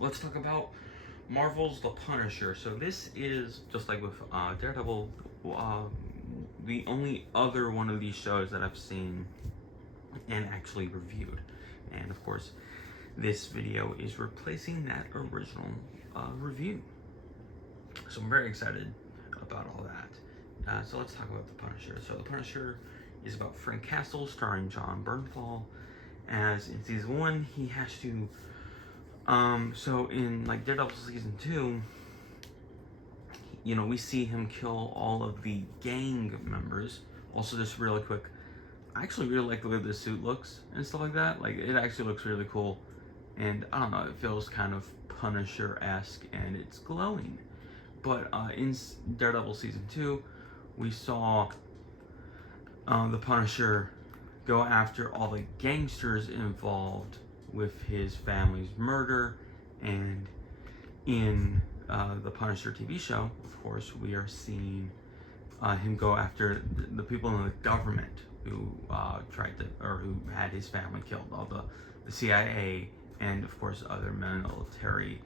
let's talk about Marvel's The Punisher. So this is just like with Daredevil, uh, the only other one of these shows that I've seen and actually reviewed. And of course, this video is replacing that original review. So I'm very excited about all that. So let's talk about The Punisher. So The Punisher is about Frank Castle, starring John Bernthal. As in season 1, he has to so in like Daredevil season 2, you know, we see him kill all of the gang members. Also, just really quick, I actually really like the way the suit looks and stuff like that. Like, it actually looks really cool. And I don't know, it feels kind of Punisher-esque and it's glowing. But in Daredevil season 2, we saw the Punisher go after all the gangsters involved with his family's murder. And in the Punisher TV show, of course, we are seeing him go after the people in the government who tried to, or who had his family killed, all the CIA and of course other military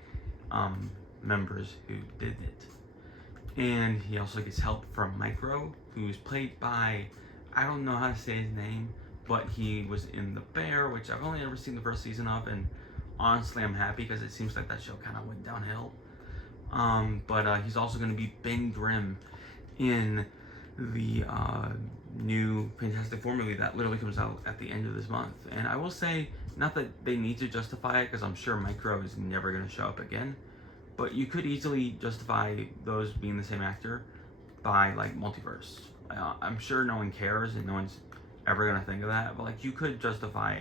members who did it. And he also gets help from Micro, who's played by, I don't know how to say his name, but he was in The Bear, which I've only ever seen the first season of, and honestly I'm happy because it seems like that show kind of went downhill. But he's also going to be Ben Grimm in the new Fantastic Four movie that literally comes out at the end of this month. And I will say, not that they need to justify it, because I'm sure Micro is never going to show up again, but you could easily justify those being the same actor by like multiverse. I'm sure no one cares and no one's ever going to think of that, but like you could justify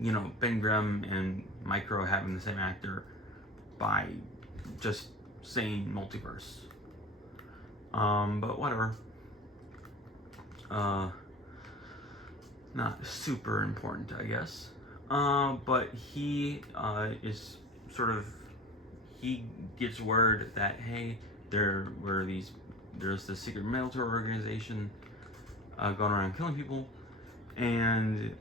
you know, Ben Grimm and Micro having the same actor by just saying multiverse. But whatever. Not super important, I guess. But he is sort of, he gets word that, hey, there's this secret military organization going around killing people, and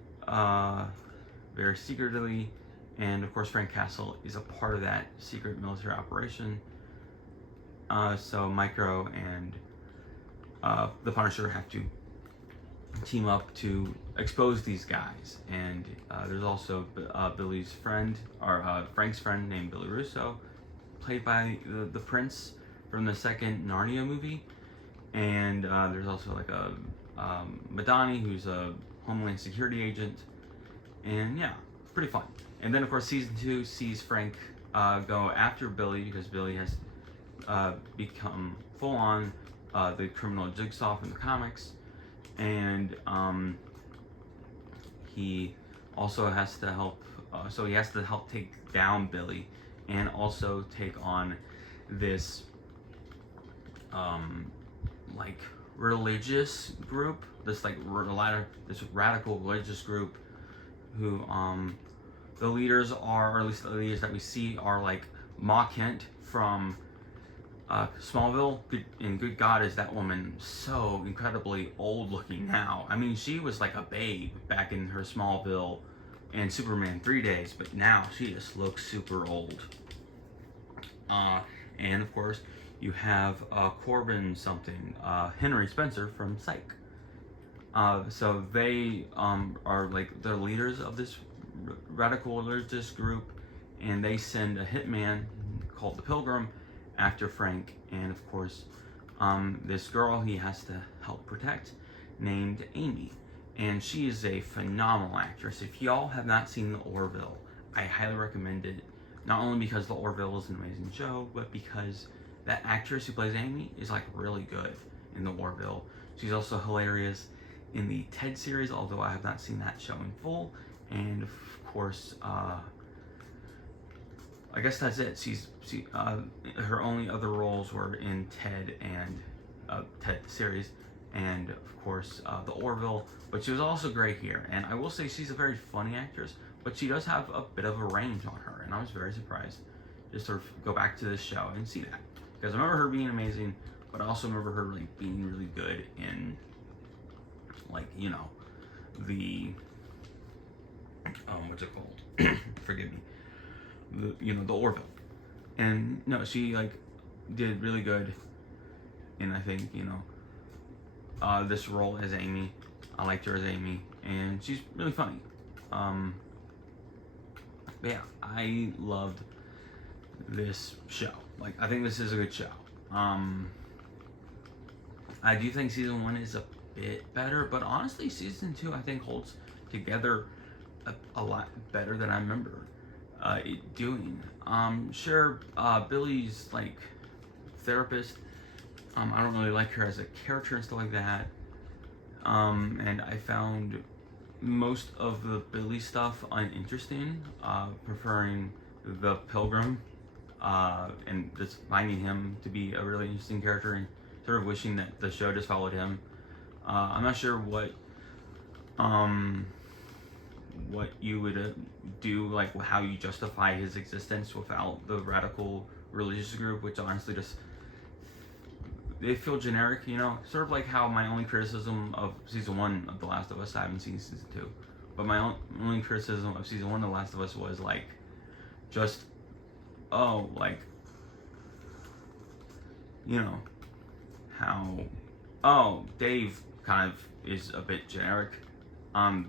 very secretly, and of course Frank Castle is a part of that secret military operation. So Micro and the Punisher have to team up to expose these guys. And there's also Billy's friend, or Frank's friend named Billy Russo, played by the Prince from the second Narnia movie. And there's also like a Madani, who's a Homeland Security agent. And yeah, pretty fun. And then of course season 2 sees Frank go after Billy because Billy has become full on the criminal Jigsaw from the comics, and he also has to help. So he has to help take down Billy, and also take on this like religious group, this radical religious group, who the leaders are, or at least the leaders that we see are like Ma Kent from Smallville. Good God, is that woman so incredibly old looking now. I mean, she was like a babe back in her Smallville and Superman 3 days, but now she just looks super old. And of course, you have Corbin something, Henry Spencer from Psych. So they are like the leaders of this radical religious group, and they send a hitman called the Pilgrim after Frank, and of course this girl he has to help protect named Amy, and she is a phenomenal actress. If y'all have not seen The Orville, I highly recommend it, not only because The Orville is an amazing show, but because that actress who plays Amy is like really good in The Orville. She's also hilarious in the Ted series, although I have not seen that show in full. And of course, I guess that's it. Her only other roles were in Ted and Ted series, and of course The Orville. But she was also great here. And I will say she's a very funny actress, but she does have a bit of a range on her, and I was very surprised just sort of go back to this show and see that, because I remember her being amazing, but I also remember her like being really good in, like, you know, the what's it called? Forgive me. The Orville. And no, she like did really good. And I think, this role as Amy, I liked her as Amy, and she's really funny. But yeah, I loved this show. Like, I think this is a good show. I do think season 1 is a bit better, but honestly, season 2 I think holds together a lot better than I remember it doing. Sure, Billy's like therapist. I don't really like her as a character and stuff like that. And I found most of the Billy stuff uninteresting, preferring the Pilgrim, and just finding him to be a really interesting character, and sort of wishing that the show just followed him. I'm not sure what you would do, like how you justify his existence without the radical religious group, which honestly just, they feel generic, sort of like how my only criticism of season 1 of The Last of Us, I haven't seen season 2, but my only criticism of season 1 of The Last of Us was like, just, how, Dave kind of is a bit generic.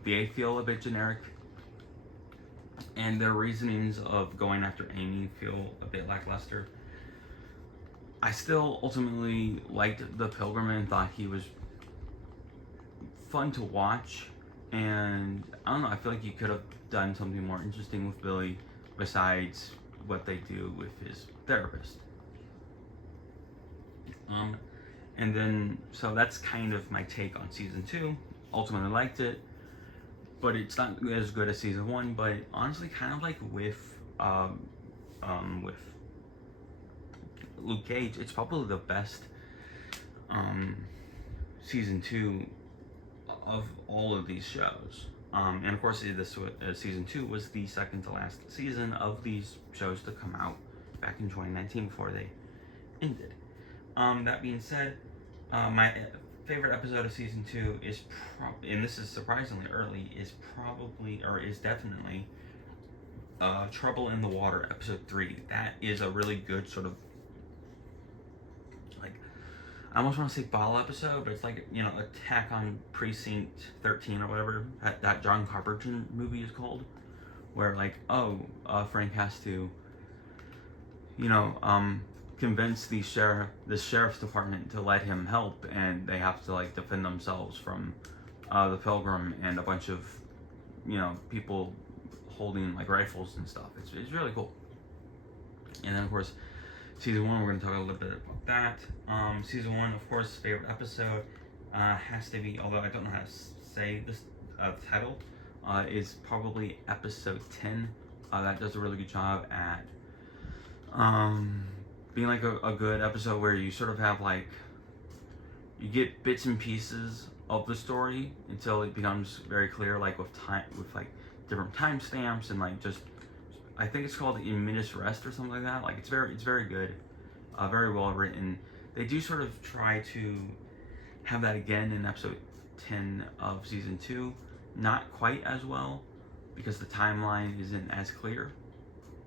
They feel a bit generic, and their reasonings of going after Amy feel a bit lackluster. I still ultimately liked the Pilgrim and thought he was fun to watch, and I don't know, I feel like you could have done something more interesting with Billy besides what they do with his therapist. And then, so that's kind of my take on season 2. Ultimately liked it, but it's not as good as season 1, but honestly kind of like with Luke Cage, it's probably the best season 2 of all of these shows. And of course, season 2 was the second to last season of these shows to come out back in 2019 before they ended. That being said, my favorite episode of season 2 is and this is surprisingly early, is definitely Trouble in the Water, episode 3. That is a really good sort of, like, I almost want to say bottle episode, but it's like, Attack on Precinct 13 or whatever that John Carpenter movie is called, where like, Frank has to, convince the sheriff's department to let him help, and they have to like defend themselves from the Pilgrim and a bunch of people holding like rifles and stuff. It's really cool. And then of course season 1, we're going to talk a little bit about that. Season 1, of course, favorite episode has to be, although I don't know how to say this title, is probably episode 10. That does a really good job at being like a good episode where you sort of have like, you get bits and pieces of the story until it becomes very clear, like with like different timestamps, and like just, I think it's called In Minutes Rest or something like that. Like it's very good, very well written. They do sort of try to have that again in episode 10 of season 2. Not quite as well because the timeline isn't as clear,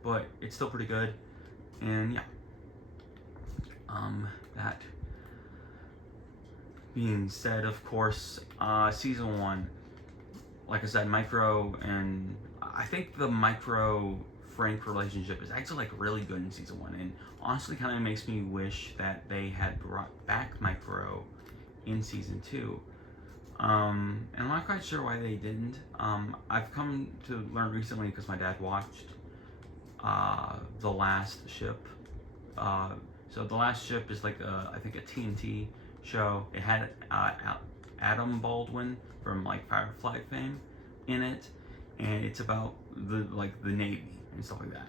but it's still pretty good. And yeah, that being said, of course, season 1, like I said, Micro, and I think the Micro Frank relationship is actually like really good in season 1, and honestly kind of makes me wish that they had brought back Micro in season 2. And I'm not quite sure why they didn't. I've come to learn recently because my dad watched The Last Ship. So The Last Ship is like I think a TNT show. It had Adam Baldwin from like Firefly fame in it, and it's about the Navy and stuff like that.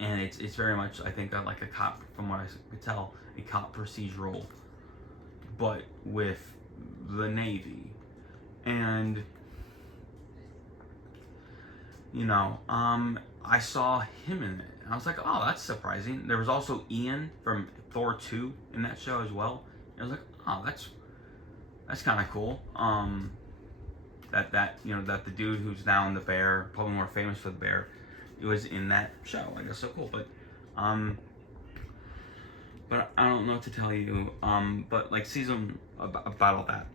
And it's very much, I think, like a cop, from what I could tell, a cop procedural, but with the Navy. And I saw him in it, and I was like, oh, that's surprising. There was also Ian from Thor 2 in that show as well. And I was like, oh, that's kind of cool. that that the dude who's now in the Bear, probably more famous for the Bear, it was in that show. Like, that's so cool. But I don't know what to tell you. But like season about all that,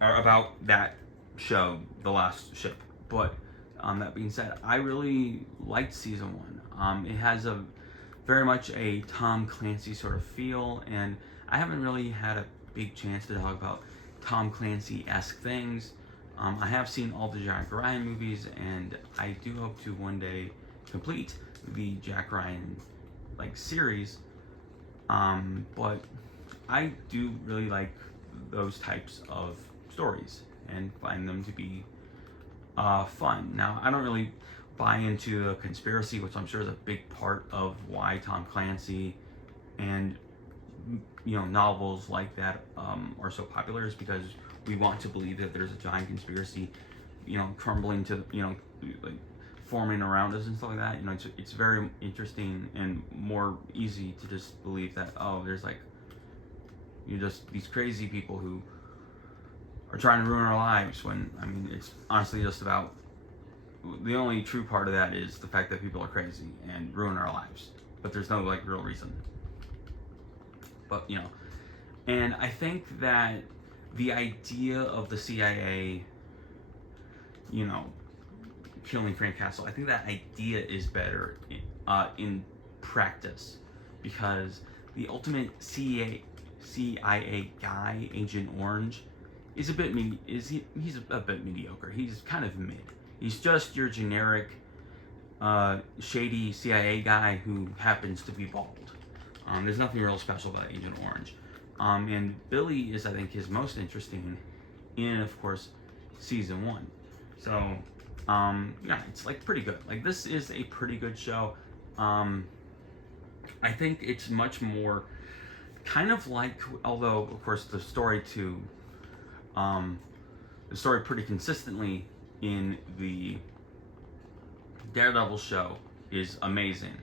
or about that show, The Last Ship. But that being said, I really liked season one. It has a very much a Tom Clancy sort of feel, and I haven't really had a big chance to talk about Tom Clancy-esque things. I have seen all the Jack Ryan movies, and I do hope to one day complete the Jack Ryan like series. But I do really like those types of stories and find them to be fun. Now, I don't really buy into the conspiracy, which I'm sure is a big part of why Tom Clancy and novels like that are so popular, is because we want to believe that there's a giant conspiracy, crumbling to like forming around us and stuff like that. It's very interesting and more easy to just believe that, oh, there's like just these crazy people who are trying to ruin our lives, when I mean it's honestly just about, the only true part of that is the fact that people are crazy and ruin our lives, but there's no like real reason. But and I think that the idea of the CIA killing Frank Castle, I think that idea is better in practice, because the ultimate CIA guy, Agent Orange, is a bit he's a bit mediocre. He's kind of mid. He's just your generic shady CIA guy who happens to be bald. There's nothing real special about Agent Orange. And Billy is, I think, his most interesting in, of course, season one. So, yeah, it's like pretty good. Like, this is a pretty good show. I think it's much more kind of like, although, of course, the story pretty consistently in the Daredevil show is amazing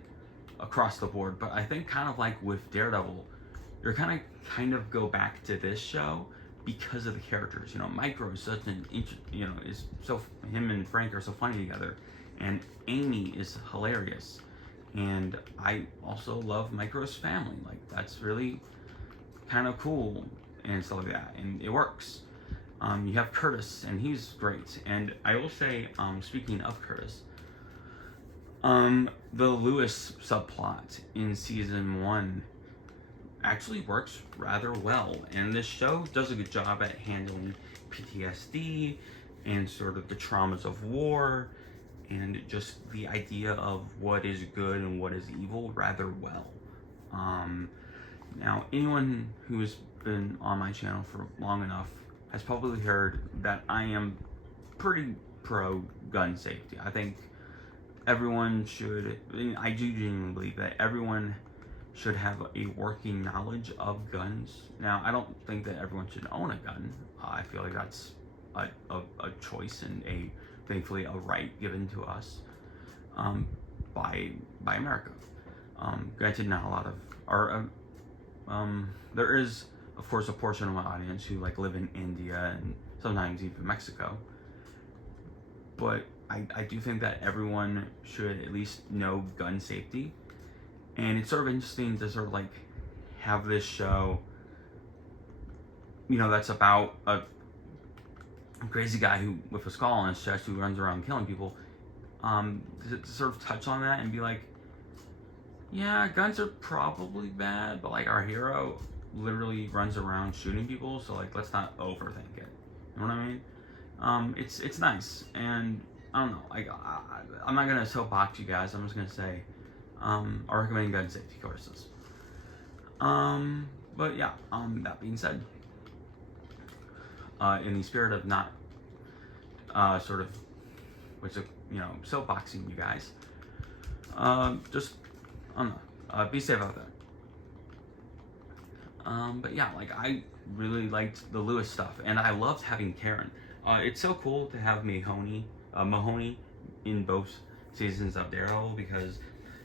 across the board. But I think kind of like with Daredevil, you're kind of go back to this show because of the characters. Micro is such an is so, him and Frank are so funny together, and Amy is hilarious, and I also love Micro's family. Like, that's really kind of cool and stuff like that, and it works. You have Curtis, and he's great. And I will say, speaking of Curtis, the Lewis subplot in season one actually works rather well, and this show does a good job at handling PTSD and sort of the traumas of war and just the idea of what is good and what is evil rather well. Now, anyone who has been on my channel for long enough has probably heard that I am pretty pro gun safety. I think everyone should, I do genuinely believe that everyone should have a working knowledge of guns. Now, I don't think that everyone should own a gun. I feel like that's a choice and thankfully a right given to us by America. Granted, not a lot of there is, of course, a portion of my audience who like live in India and sometimes even Mexico. But I do think that everyone should at least know gun safety. And it's sort of interesting to sort of like have this show, that's about a crazy guy who with a skull on his chest who runs around killing people, to sort of touch on that and be like, yeah, guns are probably bad, but like our hero literally runs around shooting people, so like let's not overthink it. You know what I mean? It's nice, and I don't know, like I'm not gonna soapbox you guys. I'm just gonna say, I recommend gun safety courses. But yeah, that being said, in the spirit of not sort of, soapboxing you guys, just I don't know, be safe out there. But yeah, like I really liked the Lewis stuff, and I loved having Karen. It's so cool to have Mahoney in both seasons of Daredevil, because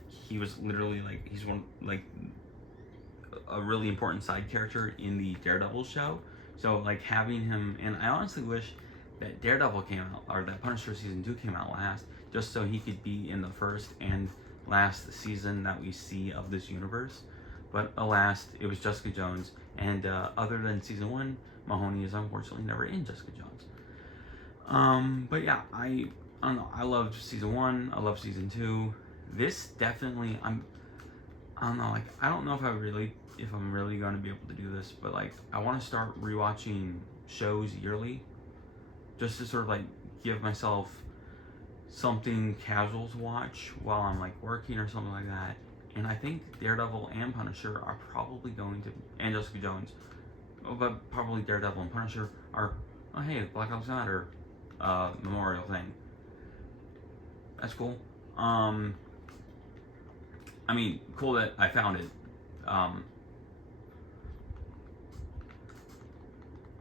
he was literally like, he's one like a really important side character in the Daredevil show. So like having him, and I honestly wish that Daredevil came out, or that Punisher season 2 came out last, just so he could be in the first and last season that we see of this universe. But alas, it was Jessica Jones, and other than season 1, Mahoney is unfortunately never in Jessica Jones. But yeah, I don't know. I loved season 1. I love season 2. This definitely, I don't know. Like, I don't know if I'm really going to be able to do this, but like, I want to start rewatching shows yearly, just to sort of like give myself something casual to watch while I'm like working or something like that. And I think Daredevil and Punisher are probably going to, and Jessica Jones, but probably Daredevil and Punisher are, oh hey, Black Lives Matter memorial thing. That's cool. I mean, cool that I found it.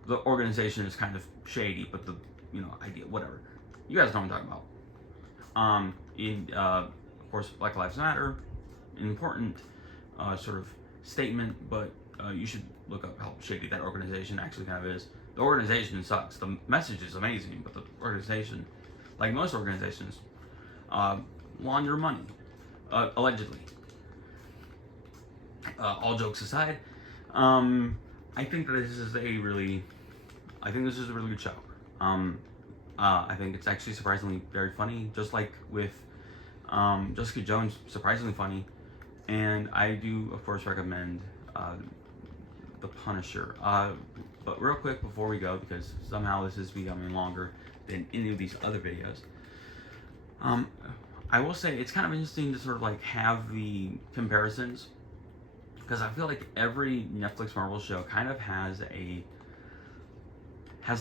The organization is kind of shady, but the idea, whatever. You guys know what I'm talking about. Of course, Black Lives Matter, an important sort of statement, but you should look up how shady that organization actually kind of is. The organization sucks. The message is amazing, but the organization, like most organizations, launder money, allegedly. All jokes aside, I think that this is a really good show. I think it's actually surprisingly very funny, just like with Jessica Jones, surprisingly funny. And I do, of course, recommend The Punisher. But real quick before we go, because somehow this is becoming longer than any of these other videos, I will say it's kind of interesting to sort of like have the comparisons, because I feel like every Netflix Marvel show kind of has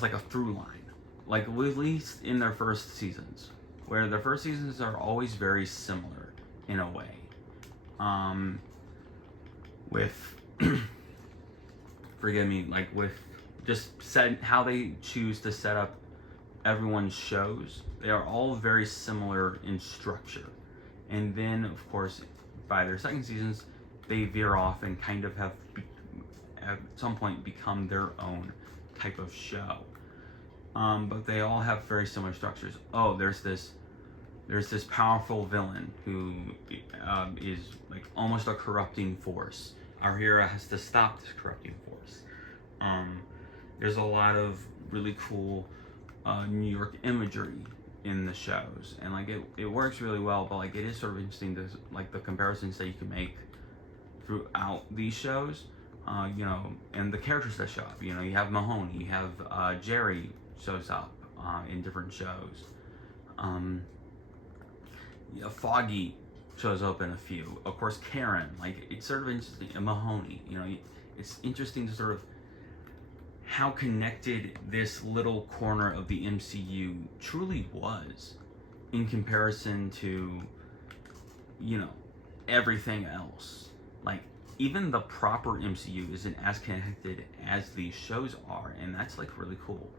like a through line, like at least in their first seasons, where their first seasons are always very similar in a way. With forgive me, like with just how they choose to set up everyone's shows, they are all very similar in structure. And then, of course, by their second seasons, they veer off and kind of have at some point become their own type of show. But they all have very similar structures. Oh, there's this powerful villain who is like almost a corrupting force. Our hero has to stop this corrupting force. There's a lot of really cool New York imagery in the shows, and like it works really well. But like it is sort of interesting to like the comparisons that you can make throughout these shows. And the characters that show up. You have Mahoney, you have Jerry shows up in different shows. Foggy shows up in a few. Of course, Karen. Like, it's sort of interesting. And Mahoney. It's interesting to sort of how connected this little corner of the MCU truly was in comparison to, everything else. Like, even the proper MCU isn't as connected as these shows are, and that's like really cool.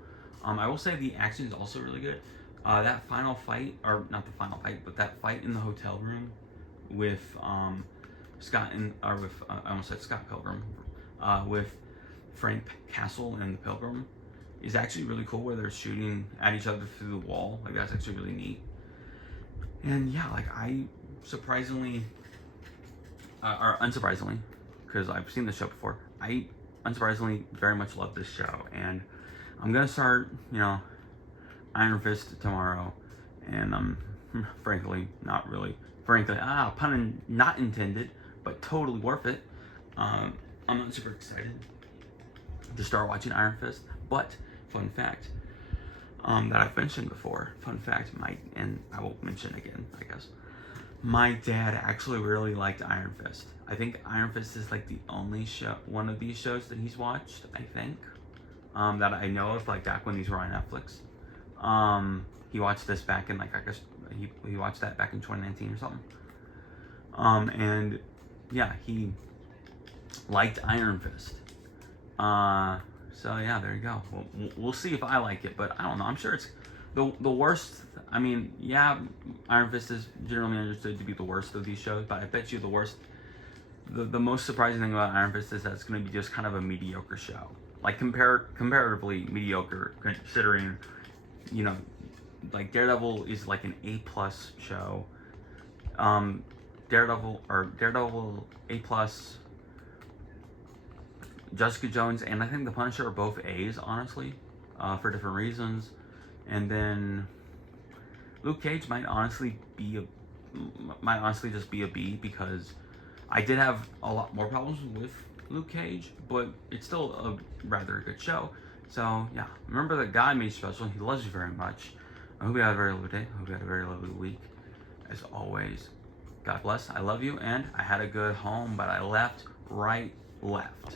I will say the action is also really good. That final fight, or not the final fight, but that fight in the hotel room with Scott I almost said Scott Pilgrim, with Frank Castle and the Pilgrim, is actually really cool, where they're shooting at each other through the wall. Like, that's actually really neat. And yeah, like I surprisingly, or unsurprisingly, because I've seen this show before, I unsurprisingly very much love this show, and I'm gonna start, Iron Fist tomorrow, and I'm frankly, pun not intended, but totally worth it. I'm not super excited to start watching Iron Fist, but fun fact that I've mentioned before, and I will mention again, I guess. My dad actually really liked Iron Fist. I think Iron Fist is like the only one of these shows that he's watched, I think, that I know of, like back when these were on Netflix. He watched this back in, like, I guess he watched that back in 2019 or something. And yeah, he liked Iron Fist. So yeah, there you go. We'll see if I like it, but I don't know. I'm sure it's the worst. I mean, yeah, Iron Fist is generally understood to be the worst of these shows, but I bet you the worst, the most surprising thing about Iron Fist is that it's going to be just kind of a mediocre show. Like, comparatively mediocre, considering you know, like Daredevil is like an A+ show. Daredevil A+, Jessica Jones, and I think The Punisher are both A's, honestly, for different reasons. And then Luke Cage might honestly just be a B, because I did have a lot more problems with Luke Cage, but it's still a rather good show. So yeah, remember that God made you special. He loves you very much. I hope you had a very lovely day. I hope you had a very lovely week. As always, God bless. I love you, and I had a good home, but I left right left.